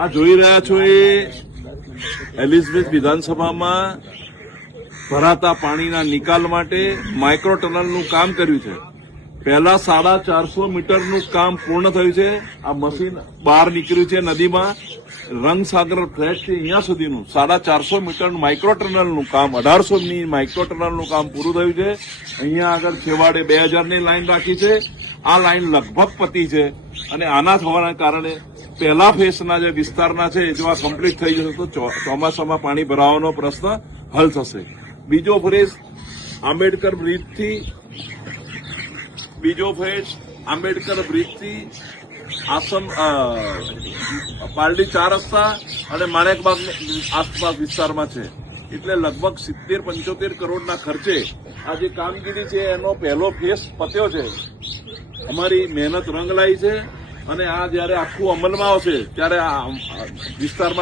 આ જોઈ રહ્યા છો એ એલિઝાબેથ વિધાનસભામાં ભરાતા પાણીના નિકાલ માટે માઇક્રો ટનલનું કામ કર્યું છે. પહેલા 450 મીટરનું કામ પૂર્ણ થયું છે. આ મશીન બહાર નીકળ્યું છે નદીમાં. રંગસાગર ફ્લેટથી અહીંયા સુધીનું 450 મીટરનું માઇક્રો ટનલનું કામ 1800ની માઇક્રો ટનલનું કામ પૂરું થયું છે. અહીંયા આગળ છેવાડે 2000ની લાઈન રાખી છે. આ લાઈન લગભગ પતી છે અને આના થવાના કારણે પહેલા ફેઝના જે વિસ્તારના છે જો આ કમ્પ્લીટ થઈ જશે તો ચોમાસામાં પાણી ભરાવાનો પ્રશ્ન હલ થશે. બીજો ફેઝ આંબેડકર બ્રિજથી આસમ પાલડી 4 રસ્તા અને માણેકબાગ આસપાસ વિસ્તારમાં છે. એટલે લગભગ 70-75 કરોડના ખર્ચે આ જે કામગીરી છે એનો પહેલો ફેઝ પત્યો છે. અમારી મહેનત રંગ લાવી છે અને આ જયારે આખું અમલમાં આવશે ત્યારે આ વિસ્તારમાં